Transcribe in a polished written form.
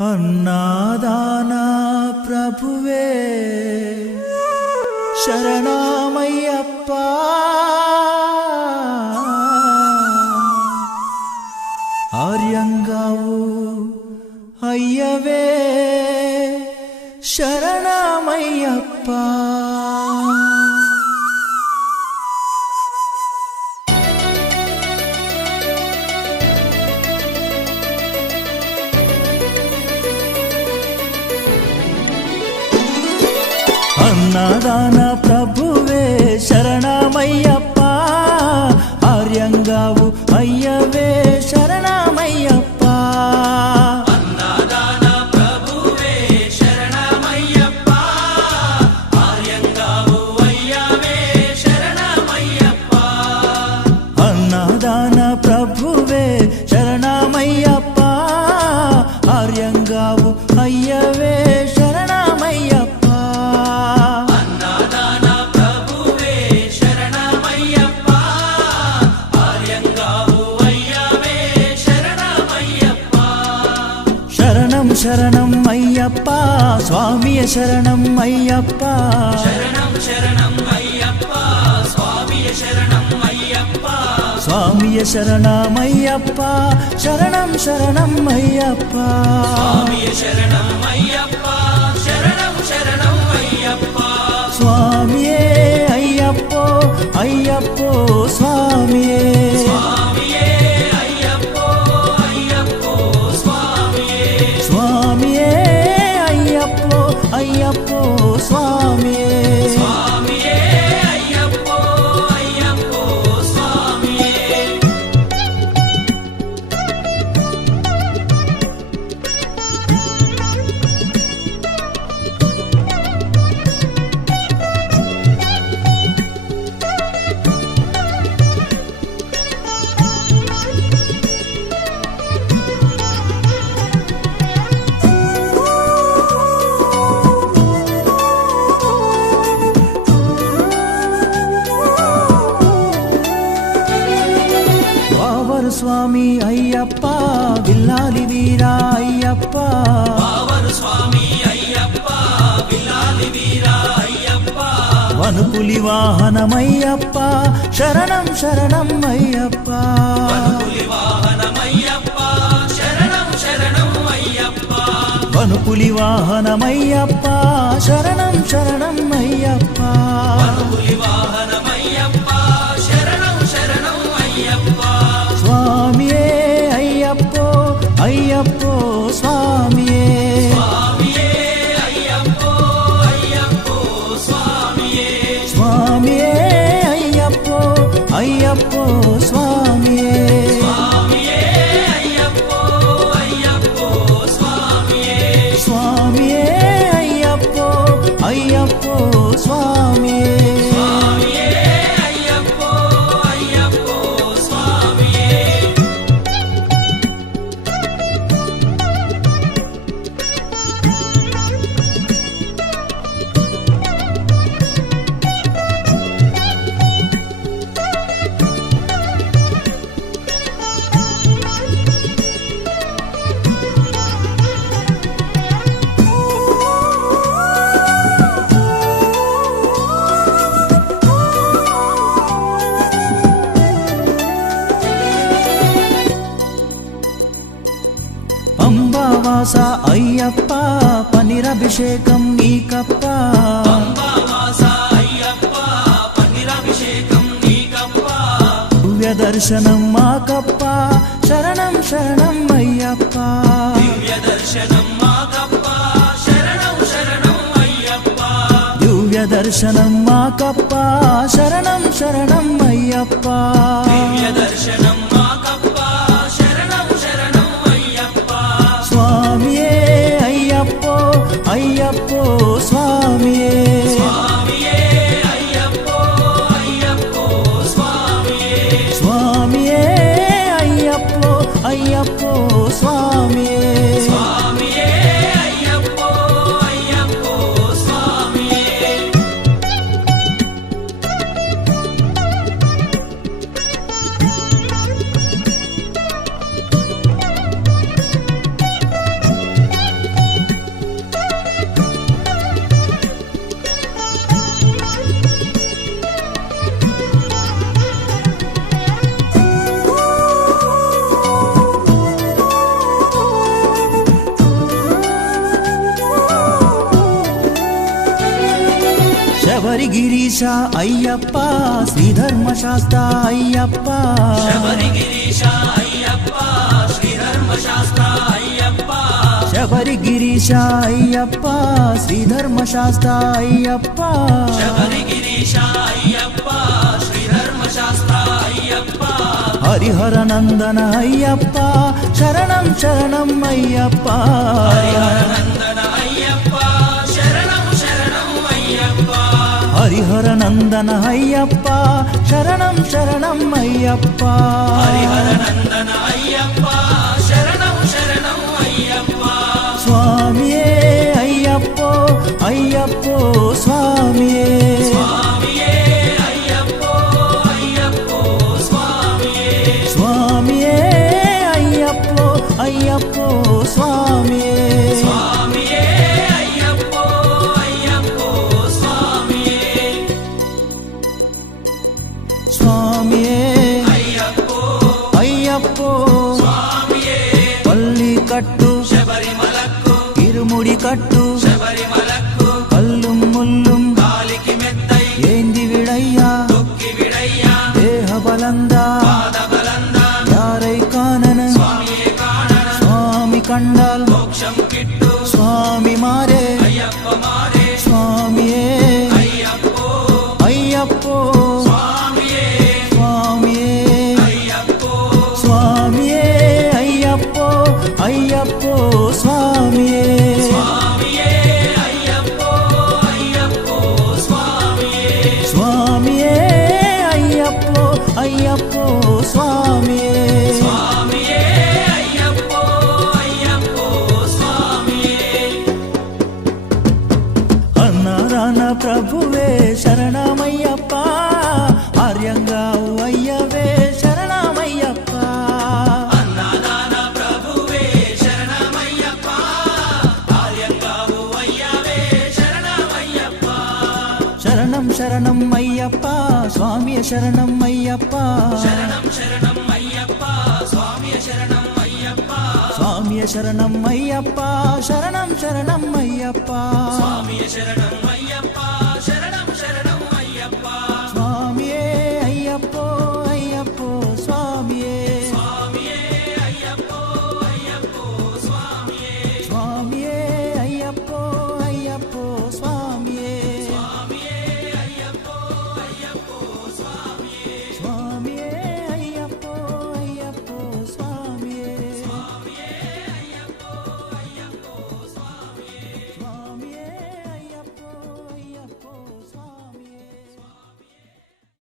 అన్నాదాన ప్రభువే శరణమయ్యప్ప ఆర్యంగావు అయ్యవే శరణమయ్యప్ప అన్నదాన ప్రభువే శరణమయ్యప్ప ఆర్యంగావు అయ్యవే శరణమయ్యప్ప అన్నదాన ప్రభువే శరణమయ్యప్ప ఆర్యంగావు అయ్యవే శరణమయ్యప్ప అన్నదాన ప్రభువే శరణమయ్యప్ప ఆర్యంగావు అయ్యవే శరణం అయ్యప్ప స్వామియ శరణం అయ్యప్ప శరణం శరణం అయ్యప్ప స్వామియ శరణం అయ్యప్ప స్వామియ శరణమయ్యప్ప శరణం శరణం అయ్యప్ప స్వామియ శరణం అయ్యప్ప శరణం శరణం అయ్యప్ప స్వామియే అయ్యప్పో అయ్యప్పో స్వామియే అయ్యప్పో స్వామియే స్వామియే అయ్యప్పో అయ్యప్పో స్వామియే స్వామి అయ్యప్ప విల్లాలి వీరా అయ్యప్ప పావరు స్వామి అయ్యప్ప విల్లాలి వీరా అయ్యప్ప వనుపులి వాహనమయ్యప్ప శరణం శరణం అయ్యప్ప వనుపులి వాహనమయ్యప్ప శరణం శరణం అయ్యప్ప వనుపులి వాహనమయ్యప్ప శరణం శరణం అయ్యప్ప వనుపులి వాహనమయ్యప్ప శరణం శరణం అయ్యప్ప స్వామియే అయ్యప్పో అయ్యప్పో స్వామియే స్వామియే అయ్యప్పో అయ్యప్పో స్వామియే స్వామియే అయ్యప్పో అయ్యప్పో స్వామియే స్వామియే అయ్యప్పో అయ్యప్పో స్వామియే స్వామియే అయ్యప్పో అయ్యప్పో స్వామియే స్వామియే అయ్యప్పో అయ్యప్పో స్వామియే పంబావాస అయ్యప్ప పనిరభిషేకం నీకప్ప పంబావాస అయ్యప్ప పన్నీరాభిషేకం నీకప్ప దివ్య దర్శనం మాకప్ప శరణం శరణం అయ్యప్ప దివ్య దర్శనం మాకప్ప శరణం శరణం అయ్యప్ప దివ్య దర్శనం మాకప్ప శరణం శరణం అయ్యప్ప దివ్య దర్శనం మాకప్ప శరణం శరణం అయ్యప్ప స్వామియే అయ్యప్పో అయ్యప్పో స్వామియే స్వామియే అయ్యప్పో అయ్యప్పో స్వామియే స్వామియే అయ్యప్పో అయ్యప్పో స్వామియే స్వామియే అయ్యప్పో అయ్యప్పో స్వామియే శబరిగిరీశ అయ్యప్ప శ్రీధర్మశాస్త్ర అయ్యప్ప శబరిగిరీశ అయ్యప్ప శ్రీధర్మశాస్త్ర అయ్యప్ప శబరిగిరీశ అయ్యప్ప శ్రీధర్మశాస్త్ర అయ్యప్ప శబరిగిరీశ అయ్యప్ప శ్రీధర్మశాస్త్ర అయ్యప్ప హరిహర నందన అయ్యప్ప శరణం శరణం అయ్యప్ప హరిహరనందన అయ్యప్ప శరణం శరణం అయ్యప్ప హరిహర నందన అయ్యప్ప శరణం శరణం అయ్యప్ప హరిహరనందన అయ్యప్ప శరణం శరణం అయ్యప్ప స్వామియే అయ్యప్పో అయ్యప్పో స్వామియే స్వామియే అయ్యప్పో అయ్యప్పో స్వామియే స్వామియే అయ్యప్పో అయ్యప్పో స్వామియే స్వామియే అయ్యప్పో అయ్యప్పో స్వామియే స్వామియే అయ్యప్పో అయ్యప్పో స్వామియే పల్లి కట్టు శబరిమలకు ఇరుముడి కట్టు శబరిమలకు కల్లుం ముల్లుం కాలికి మెత్తై ఏంది విడయ్యా తొక్కి విడయ్యా దేహ బలందా పాదబలందా యారై కానన స్వామియే కాణన స్వామి కండాల్ మోక్షం కిట్టు స్వామి మారే అయ్యప్ప మారే స్వామియే అయ్యప్పో అయ్యప్పో స్వామియే స్వామియే అయ్యప్పో స్వామియే అయ్యప్పో అయ్యప్పో స్వామియే స్వామియే అయ్యప్పో అయ్యప్పో స్వామియే స్వామియే అయ్యప్పో అయ్యప్పో స్వామియే స్వామియే అయ్యప్పో అయ్యప్పో స్వామియే అన్నారాన ప్రభువే శరణమయ్యప్ప ఆర్యంగా అయ్యవే శరణమయ్యప్ప అన్నదాన ప్రభువే శరణమయ్యప్ప ఆర్యంగావు అయ్యవే శరణమయ్యప్ప శరణం శరణం అయ్యప్ప స్వామియ శరణం అయ్యప్ప శరణం శరణం అయ్యప్ప స్వామియ శరణం అయ్యప్ప స్వామియ శరణం అయ్యప్ప శరణం శరణం అయ్యప్ప స్వామియ శరణం